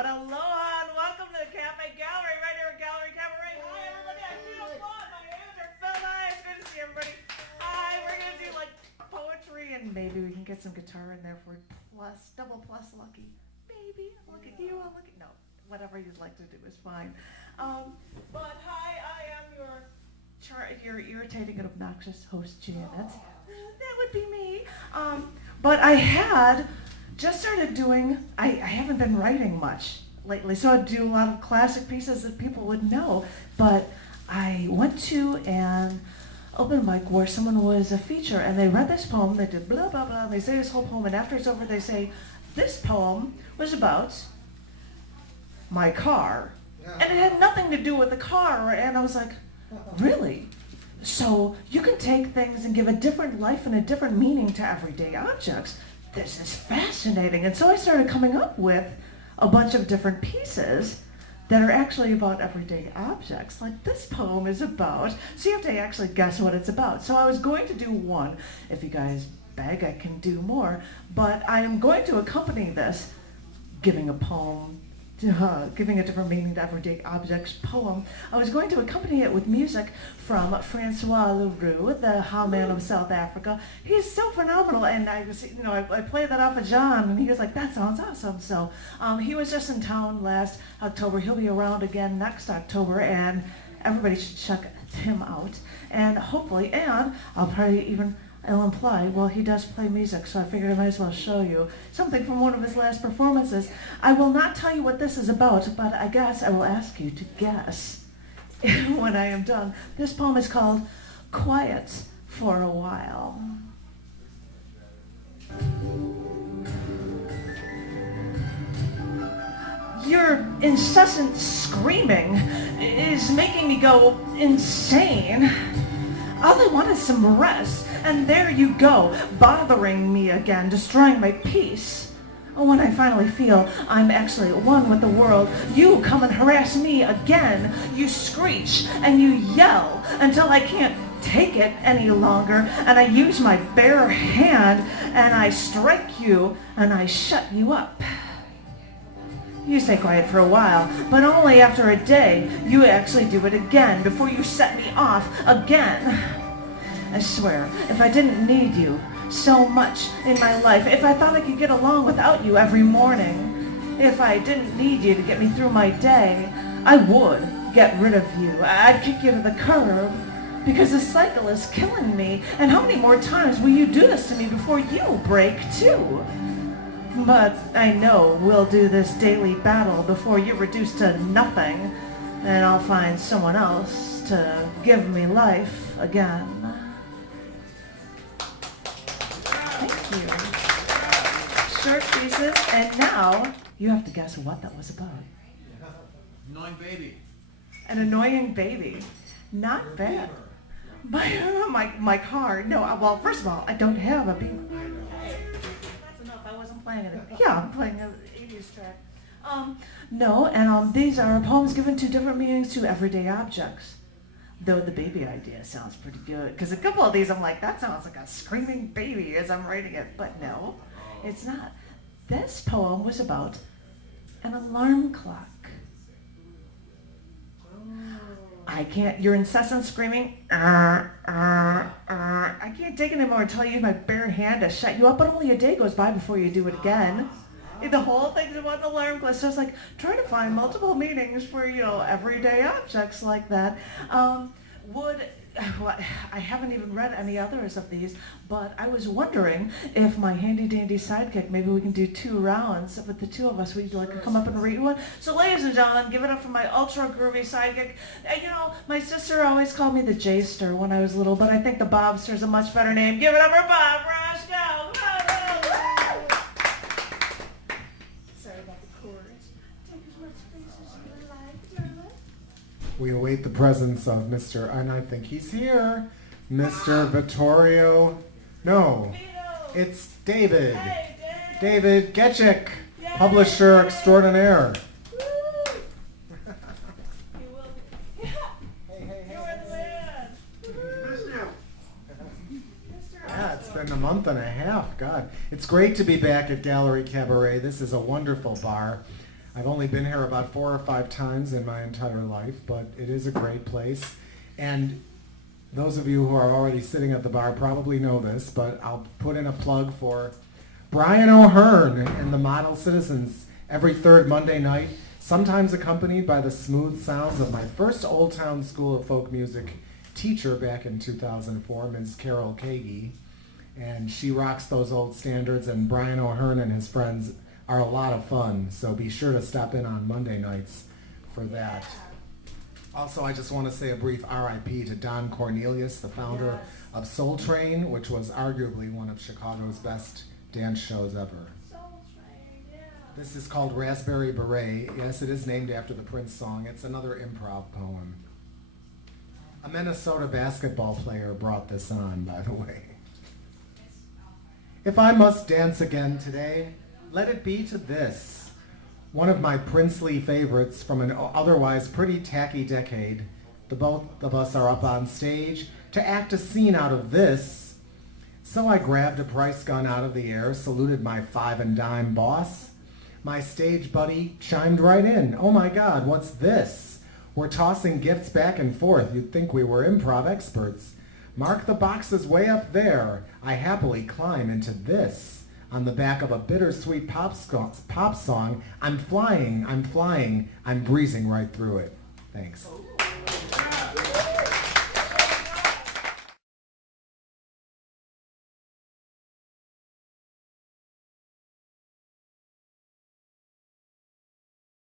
But aloha and welcome to the Cafe Gallery right here at Gallery Cabaret. Hi everybody, I see a lot. My hands are filled. Hi, it's good to see everybody. Hi, we're going to do like poetry and maybe we can get some guitar in there for plus, double plus lucky. Maybe. Look at you, I'll look at, no, whatever you'd like to do is fine. But hi, I am your irritating and obnoxious host, Janet. That would be me. But I had just started doing, I haven't been writing much lately, so I do a lot of classic pieces that people would know, but I went to an open mic where someone was a feature, and they read this poem, they did blah, blah, blah, and they say this whole poem, and after it's over, they say, this poem was about my car, and it had nothing to do with the car, and I was like, really? So you can take things and give a different life and a different meaning to everyday objects. This is fascinating. And so I started coming up with a bunch of different pieces that are actually about everyday objects. Like this poem is about, so you have to actually guess what it's about. So I was going to do one. If you guys beg, I can do more. But I am going to accompany this, giving a poem, giving a different meaning to everyday objects poem. I was going to accompany it with music from Francois Leroux, the How Man of South Africa. He's so phenomenal, and I was, I played that off of John, and he was like, "That sounds awesome." So he was just in town last October. He'll be around again next October, and everybody should check him out. And hopefully, and I'll probably even. I'll imply, well, he does play music, so I figured I might as well show you something from one of his last performances. I will not tell you what this is about, but I guess I will ask you to guess when I am done. This poem is called Quiet for a While. Your incessant screaming is making me go insane. All I want is some rest, and there you go, bothering me again, destroying my peace. When I finally feel I'm actually at one with the world, you come and harass me again. You screech and you yell until I can't take it any longer, and I use my bare hand and I strike you and I shut you up. You stay quiet for a while, but only after a day you actually do it again before you set me off again. I swear, if I didn't need you so much in my life, if I thought I could get along without you every morning, if I didn't need you to get me through my day, I would get rid of you. I'd kick you to the curb because the cycle is killing me. And how many more times will you do this to me before you break too? But I know we'll do this daily battle before you're reduced to nothing, and I'll find someone else to give me life again. Thank you. Short pieces, and now you have to guess what that was about. Annoying baby. An annoying baby. Not bad. My car. No, well, first of all, I don't have a beaver. Yeah, I'm playing an 80s track. No, and these are poems given to different meanings to everyday objects. Though the baby idea sounds pretty good, because a couple of these I'm like, that sounds like a screaming baby as I'm writing it, but no, it's not. This poem was about an alarm clock. I can't, your incessant screaming, I can't take it anymore until I use my bare hand to shut you up, but only a day goes by before you do it again. The whole thing's about an alarm clock, so it's like trying to find multiple meanings for, everyday objects like that. I haven't even read any others of these, but I was wondering if my handy-dandy sidekick, maybe we can do 2 rounds with the two of us. Would you like to come up and read one? So ladies and gentlemen, give it up for my ultra-groovy sidekick. And, my sister always called me the J-Ster when I was little, but I think the Bobster is a much better name. Give it up for Bob Rashkow. Sorry about the chorus. Take as much space as you like, darling. We await the presence of Mr. and I think he's here, Mr. Vittorio. No, it's David. Hey, David Getchik, publisher extraordinaire. You will be. You are the man. Yeah, it's been a month and a half. God, it's great to be back at Gallery Cabaret. This is a wonderful bar. I've only been here about 4 or 5 times in my entire life, but it is a great place. And those of you who are already sitting at the bar probably know this, but I'll put in a plug for Brian O'Hearn and the Model Citizens every third Monday night, sometimes accompanied by the smooth sounds of my first Old Town School of Folk Music teacher back in 2004, Ms. Carol Kagi. And she rocks those old standards, and Brian O'Hearn and his friends are a lot of fun, so be sure to stop in on Monday nights for that. Also, I just want to say a brief RIP to Don Cornelius, the founder of Soul Train, which was arguably one of Chicago's best dance shows ever. Soul Train, yeah. This is called Raspberry Beret. Yes, it is named after the Prince song. It's another improv poem. A Minnesota basketball player brought this on, by the way. If I must dance again today, let it be to this. One of my princely favorites from an otherwise pretty tacky decade. The both of us are up on stage to act a scene out of this. So I grabbed a price gun out of the air, saluted my 5 and dime boss. My stage buddy chimed right in. Oh my God, what's this? We're tossing gifts back and forth. You'd think we were improv experts. Mark the boxes way up there. I happily climb into this. On the back of a bittersweet pop song, I'm flying, I'm breezing right through it. Thanks.